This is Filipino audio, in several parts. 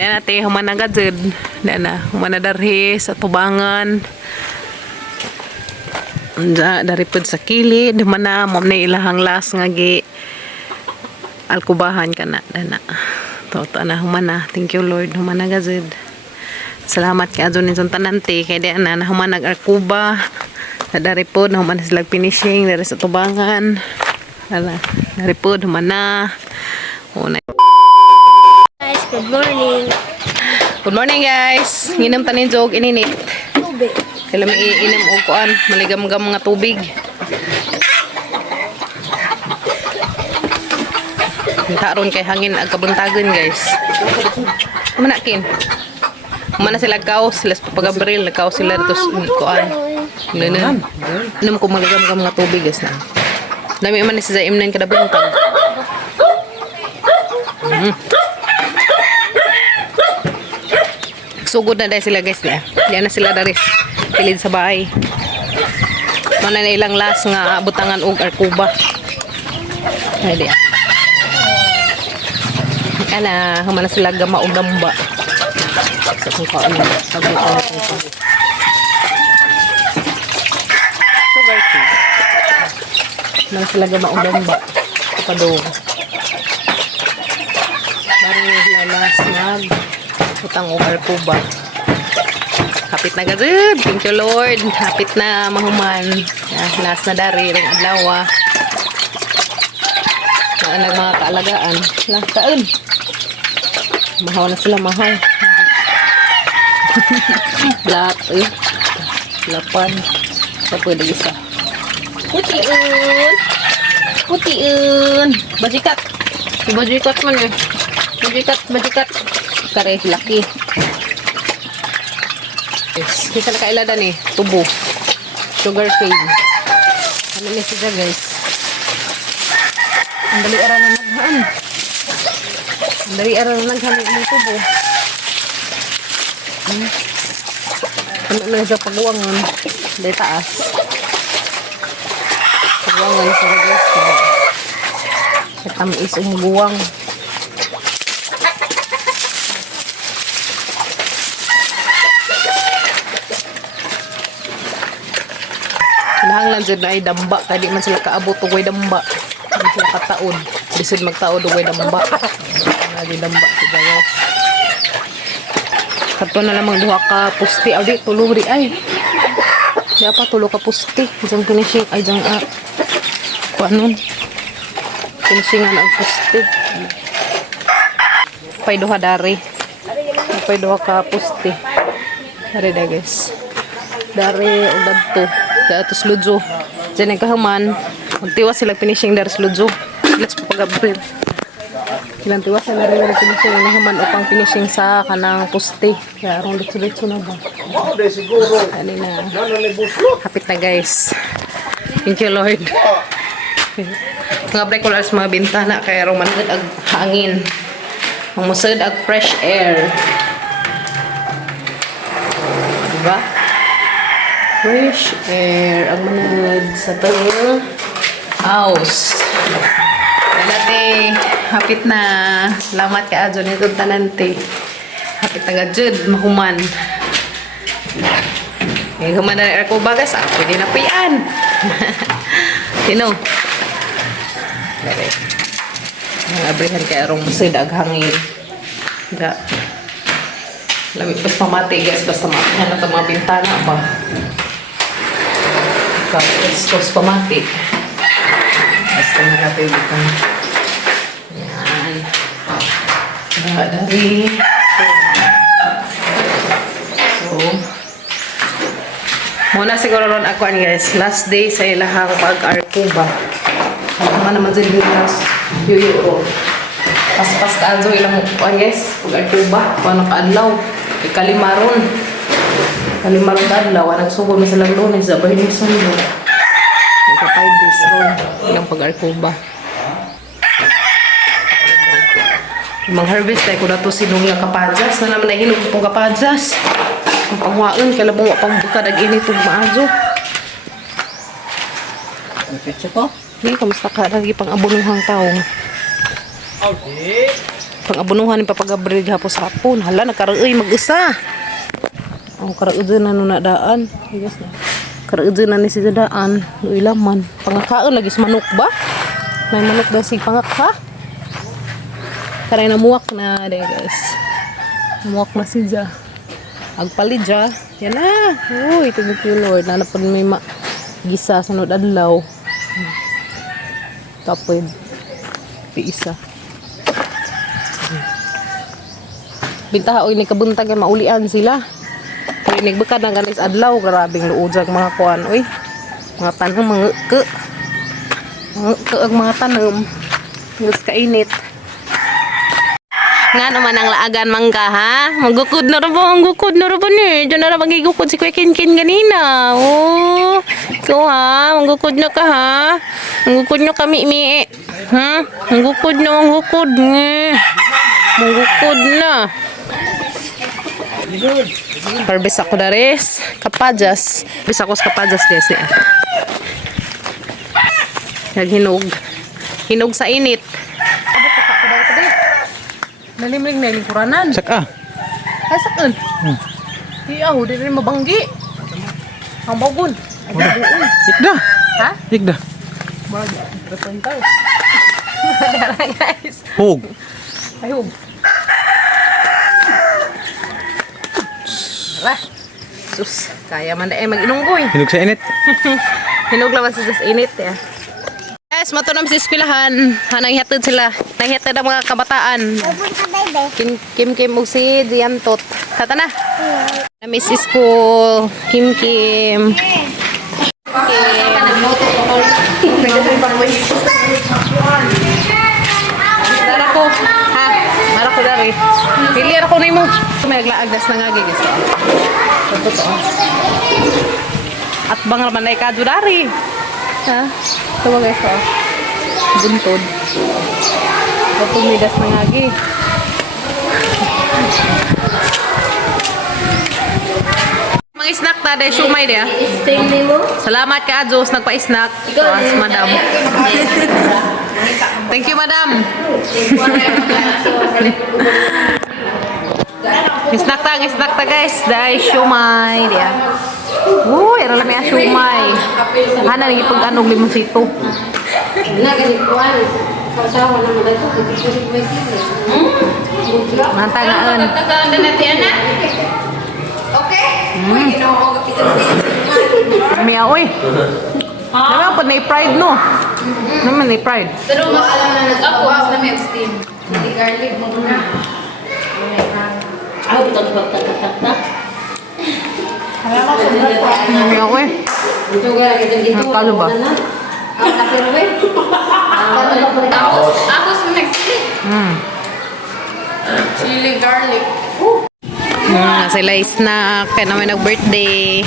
Yan natin humanagadzid. Yan na, humanadarhi sa tubangan. Dari pud sa kilid, mana mo na ilahang las nga gi alkubahan ka na. Yan na. Toto na humana. Thank you Lord, humanagadzid. Salamat kay adun nitong tanante kay di na humanag alkuba. Dari pud na humana sila finishing dari sa tubangan. Dari pud humana. Guys, good morning. Good morning guys. Nginom tanin jog ininit. Tubig. Kailan may iinom o kuan, maligam-gam mga tubig. Karon kay hangin ag kabuntagan guys. Manakin. Mana sila kaos, sila papagabril, kaos sila dito kuan. Inom ko maligam-gam mga tubig guys na. Dami man ni sa imnan kada buntag. Sugod na dahil sila guys na. Diyan na sila dari pilid sa bahay. Mana na ilang las nga butangan og arkuba. Ay diya. Ana, humana sila gama og damba. Sa kung kaon na. Sabi ko na kung sugar tea. Humana sila gama og damba. Kapadong. Dari lalas nag utang og arkuba. Hapit na gazud. Thank you Lord. Hapit na mahuman. Last na dari ring adlaw. Naalag mga kaalagaan. Kaon. Mahaw na sila mahal. Black. Lapan. Sa pwede isa. Putiun. Putiun. Bajikat. Bajikat man eh. Bajikat. Kare laki. Yes. Kita na kailadan eh. Tubo. Sugar cane. Ano na siya guys. Ang dali ara na naghaan. Ang dali ara na naghaan ng tubo. Ano na sa pagwangan. Dahil taas. Pagwangan sa guys. Sa tamis umuguwang. Kinahanglan jud na ay damba kay di man sila kaabot og way damba. Di sila kataod. Bisud magtaod og way damba. Lagi damba si guys. Kadto na lamang duha ka pusti aw di tulo ri ay. Di pa tulo ka pusti. Isang finishing ay jang kuanon. Finishingan ang pusti. Pay duha dari. Pay duha ka pusti. Dari da guys. Dari og dadto. Atos ludzo. Diyan nagkahaman. Magtiwas sila finishing dari ludzo. Let's pagabrin. Ilang tiwas sila rin finishing. Nahaman upang finishing sa kanang poste. Kaya arong litso-litso na ba? Ano na. Hapit na guys. Thank you Lord. Mga break ko lang sa mga bintana. Kaya arong managad ag hangin. Ang musad ag fresh air. Diba? Fresh air ang manad sa tong house. Dati hapit na. Salamat kay adjo nito tanante. Hapit na gajud mahuman. Eh human na ako bagas pwede na pian. Sino? Dere. Ang abrihan kay arong musid ag hangin. Da. Lamig pas pamati guys basta mapihan na itong mga bintana ba. Tapos pamati. Basta na natin dito. Yan. Dari. So. Muna siguro ron ako guys. Last day sa ilahang pag-arkuba. Ano naman dyan yung last yuyo. Pas-pas ka anso ilang guys. Pag-arkuba. Paano ka-adlaw. Kalimaron. Kalimaron kadlaw. Nagsugod na silang Lunes. Sabay ni Sundo. Ika 5 days ron. Ilang pag-arkuba. Mang harvest tayo ko na to sinong nga kapadyas. Na naman na hinog itong kapadyas. Ang pangwaon. Kaya labong wapang bukad ag init itong maazo. Napitsa ko? Hindi, kamusta ka? Lagi pang abunuhang taong. Okay. Pang-abunuhan ni papagabrig hapos hapon. Hala, nakaroy mag-usa. Ang karaudyan na nung nadaan. Yes na. Karaudyan na ni si daan. Luy laman. Pangakaon lagi sa manok ba? May manok daw si pangaka. Karay na muwak na de guys. Muwak na siya. Agpalit siya. Yan na. Uy, thank you Lord. Nanapan may gisa sa nod adlaw. Tapos isa. Bintaha o ini kabuntag ay maulian sila. Kaya nagbukad ng ganis adlaw, grabing luod sa mga kuan, oy. Mga tanong, mga ke. Mga tanong. Ngus kainit. Nga naman ang laagan mangga, ha? Magukod na rin eh. Diyan na rin magigukod si Kuya Kinkin ganina. Oh, ikaw ha? Magukod na ka, ha? Magukod na kami, mi. Ha? Magukod na. Magukod na. Parbis ako na res. Kapajas. Bis ako sa kapajas, guys. Naghinog. Hinog sa init. Nalimling na lingkuranan. Saka. Ay, sakan. Iya, di rin mabanggi. Ang bagun. Ay, bagun. Ikda. Ha? Ikda. Baga. Repuntaw. Dara, guys. Hug. Ay, hug. Dara. Sus, kaya man na mag-inunggoy. Hinog sa init. Hinog lang sa just init, ya. Guys, matunam sa eskwelahan. Nanghihatid sila. Nanghihatid ang mga kabataan. Kim Kim ug si Diantot. Tata na. Na Mrs. ko Kim Kim. Dara ko. Ha? Dara ko dari. Pili ra ko nimo. May aglaagdas na nga guys. Totoo. At bang naman ay kadu dari. Ha? Ito ba guys, oh. Buntod. Ito tumidas na ngagi. Mga snack ta, dahil shumay dia. Salamat ka, Diyos, nagpa-snack. Mas, madam. Thank you, madam. Snack ta guys. Dahil shumay dia. Uy, ara lami shumay. Hana lagi pag anog limonsito. Mantangaan. Okay? Miya, oy. Naman pa na pride no. Naman na pride. Pero mas alam na ako, mas na may abstain. Hindi garlic mo na. Ako, tak. Miya, oy. Nakalo ba? Ako sa Mexican. Chili garlic. Sila snack. Kaya naman nag-birthday.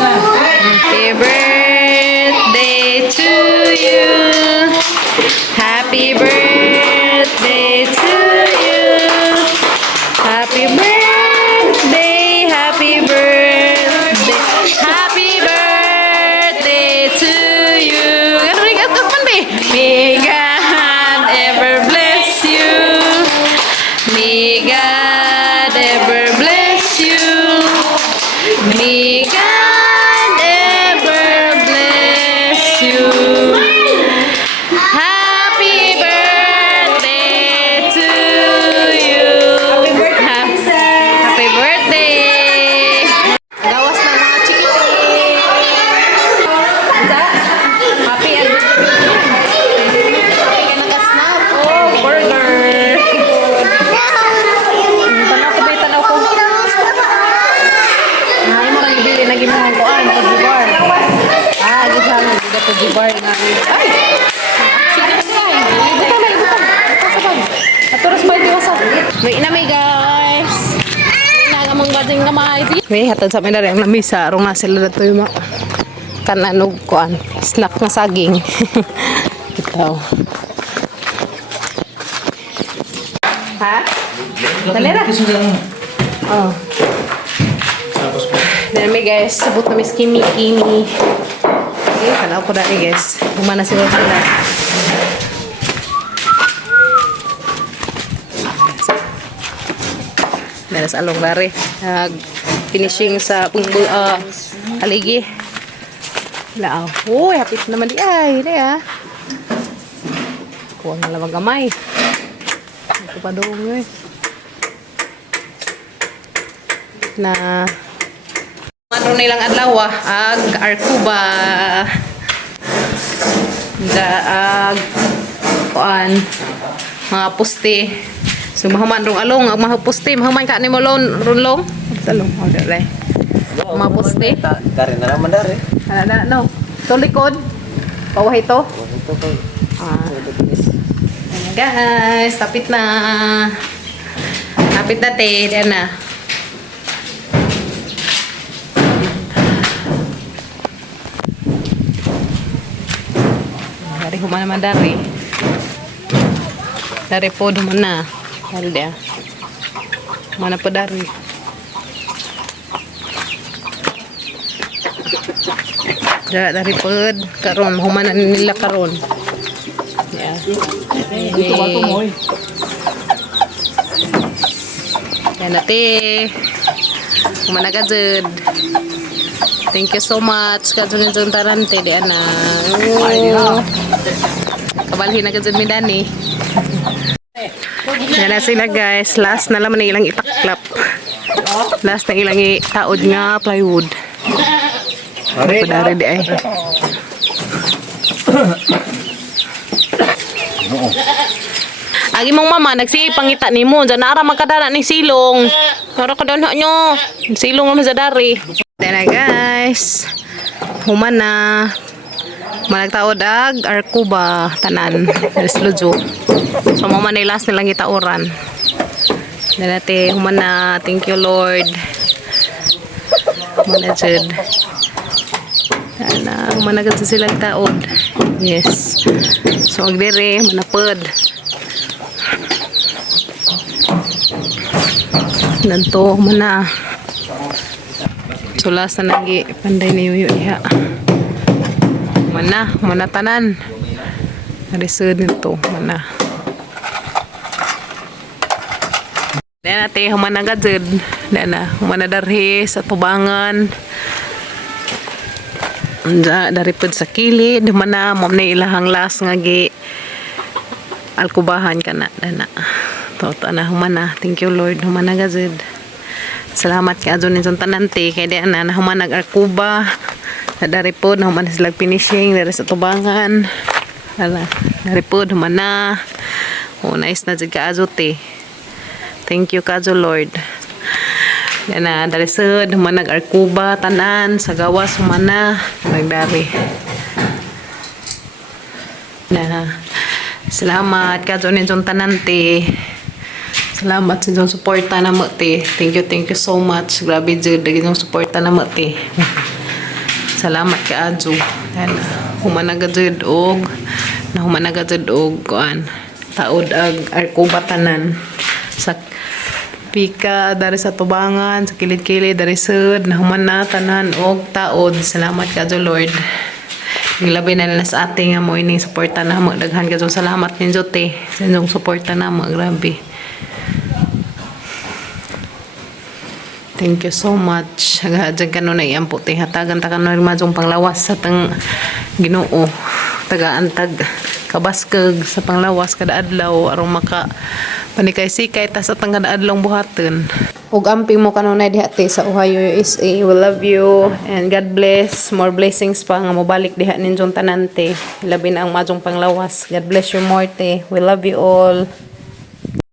Happy birthday to you. Happy birthday to you. Happy birthday. Happy birthday. Happy birthday to you. Ano rin ka man ba? May God ever bless you. May God ever bless you. May God ever bless you. Happy birthday to you. Happy birthday. Gawas ng mga chikichi. Happy and happy ka naka-snap. Oh, burger. Tanaw ko. Ay mo nang ibili na ginahang kuan pag bar. Gisahan na pag bar nga. Ay. Sige na. Ibutan. Aturas pa diwasa. May inamay guys. Nagamang bading gamay. May hatad sa amin na rin ang lamisa. Arong nga sila na ito yung mga kananog kuan. Snack na saging. Ito. Ha? Dali na. Oh. Then may guys, sabot na miss Kimi. Okay, kanaw ko dali guys. Humana sila sila. Meron sa along lari. Finishing sa haligi. Laaw. Uy, hapit naman di ay. Di ah. Kuha nga lang gamay. Ito pa doon guys. Na ano nilang adlaw ag Arcuba. Ag kuan mga poste. So mahuman rong along ang mga poste mahuman ka ni mo runlong. Talong o dali. Mga poste. Dari na naman dari. Ana no. To likod. Pawah ito. Ito ko. Ayan guys, tapit na. Tapit na te, diyan na. Dari human naman dari. Dari po duman na. Dari dia. Mana po dari. Dari po karon human na nila karon. Ya. Ito ba ito mo? Yan ate. Managadzud. Thank you so much. Kadzun yung tarante di ana. Kabalhin na kadzud mi dani. Yan na sila guys. Last na lang na ilang itaklap. Last na ilang itaod nga plywood. Padari di ay. Agi mong mama nagsipangita nimo diyan ara magkadana ni silong. Ara kadana nyo. Silong naman sa dari. Then guys. Human na managtaod ag Arcuba tanan Reslujo. So mama na last nilang gitauran. Then ate human na thank you Lord. Muna jud. Ana managad sa silang taod. Yes. So agdere manapod. Nanto mana sulas na nagi panday ni yuyo iha mana tanan narisod nito mana dan ate humana gadzud dana humana darhi sa tubangan dari pud sa kilid mana mom na ilahang las nga gi alkubahan kana dana toto na humana thank you Lord humana gadzud salamat kay adun ni tanante kay di ana na humana Arcuba dari pod na humana sila finishing dari sa tubangan ala dari pod humana nice na jud ka azote thank you kazo Lord yan na dari sud humana Arcuba tanan sa gawas humana nagdari na salamat kazo ni tanante. Salamat sa inyong suporta na mo te. Thank you so much. Grabe jud daging inyong suporta na mo te. Salamat ka adjo. Humanaga jud og kuan. Taod ag Arcuba tanan. Sa pika dari sa tubangan, sa kilid-kilid dari sud na human na tanan og taod. Salamat ka adjo Lord. Gilabi na nila sa ating nga mo ining suporta na mo. Daghan ka salamat ninyo te. Sa inyong suporta na mo. Grabe. Thank you so much. Diyan ka nun ay ampo te. Hatagan ta ka nun majong panglawas sa tang Ginoo. Tagaan-tag kabaskeg sa panglawas kada adlaw aron maka panikay-sikay ta sa tang kada adlaw buhaton. Ug amping mo kanunay diha te sa Ohio USA. We love you and God bless. More blessings pa nga mobalik diha ninjong tanante. Labi na ang majong panglawas. God bless you more te. We love you all.